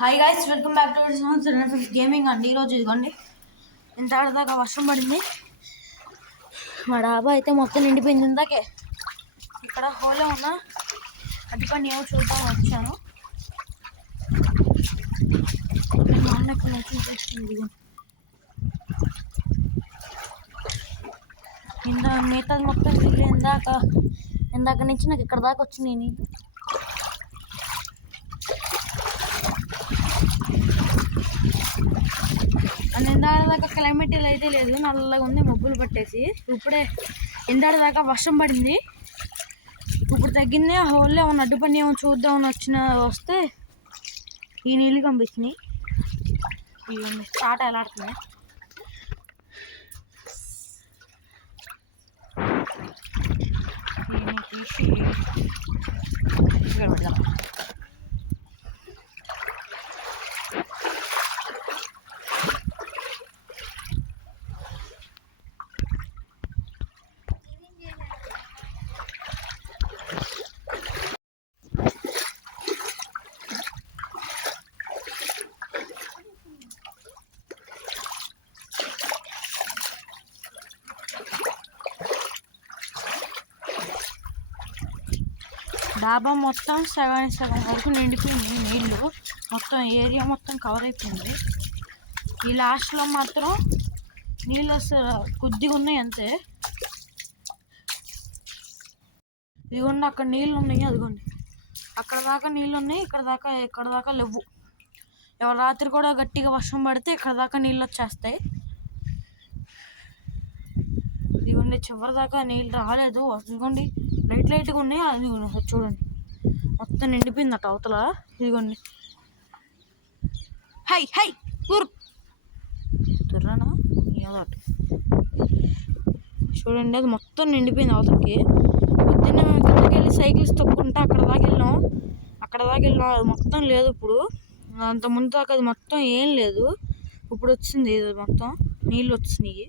Hi guys, welcome back to gaming అండి. ఈరోజు ఇదిగోండి ఇంత ఆడదాకా వర్షం పడింది. మా డాబా అయితే మొత్తం నిండిపోయింది. ఇందాకే ఇక్కడ హోల్లో ఉన్న అటుపండి ఏమో చూద్దాం వచ్చాను. మా అన్న ఇక్కడ నుంచి చేస్తుంది. మిగతాది మొత్తం నీళ్ళు ఇందాక నుంచి నాకు ఇక్కడ దాకా వచ్చినాయి నీళ్ళు. ఇందాక క్లైమేట్ ఇలా అయితే లేదు, నల్లగా ఉంది, మబ్బులు పట్టేసి. ఇప్పుడే ఇందాక వర్షం పడింది, ఇప్పుడు తగ్గింది. ఆ హోల్లో ఉన్న అడ్డుపని ఏమో చూద్దామని వస్తే ఈ నీళ్ళు కనిపించినాయి. ఇవన్నీ స్టార్ట్ ఎలాడుతున్నాయి. దీన్ని తీసి ఇక్కడ పెడదాం. డాబా మొత్తం 7 వరకు నిండిపోయింది నీళ్ళు. మొత్తం ఏరియా మొత్తం కవర్ అయిపోయింది. ఈ లాస్ట్లో మాత్రం నీళ్ళు కొద్దిగా ఉన్నాయి అంతే. ఇదిగోండి అక్కడ నీళ్ళు ఉన్నాయి, అదిగోండి అక్కడ దాకా నీళ్ళు ఉన్నాయి, ఇక్కడ దాకా లేవు. ఎవరు రాత్రి కూడా గట్టిగా వర్షం పడితే ఇక్కడ దాకా నీళ్ళు వచ్చేస్తాయి. ఇదిగోండి చివరి దాకా నీళ్ళు రాలేదు. ఇదిగోండి లైట్గా ఉన్నాయి. అది చూడండి మొత్తం నిండిపోయిందట అవతల. ఇదిగోండి హై తుర్రానా ఏదోటి చూడండి, అది మొత్తం నిండిపోయింది అవతలకి. పొద్దున్న మేము కిందకి వెళ్ళి సైకిల్స్ తొక్కుంటా అక్కడ దాకా వెళ్ళాం. అది మొత్తం లేదు ఇప్పుడు. అంత ముందు దాకా అది మొత్తం ఏం లేదు. ఇప్పుడు వచ్చింది ఇది మొత్తం నీళ్ళు వచ్చినాయి.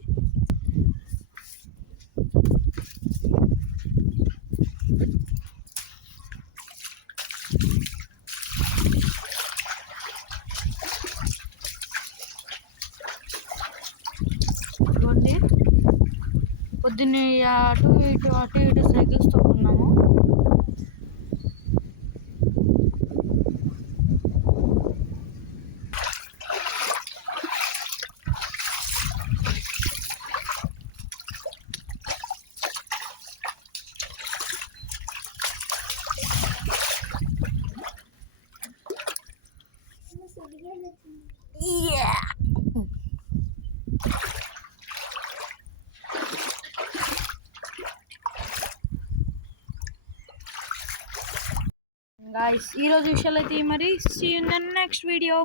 పొద్దున్నే అటు ఇటు సైకిల్స్ తొక్కున్నాము. Guys, ఈ రోజు విషయాలు అయితే మరి. See you in the next video.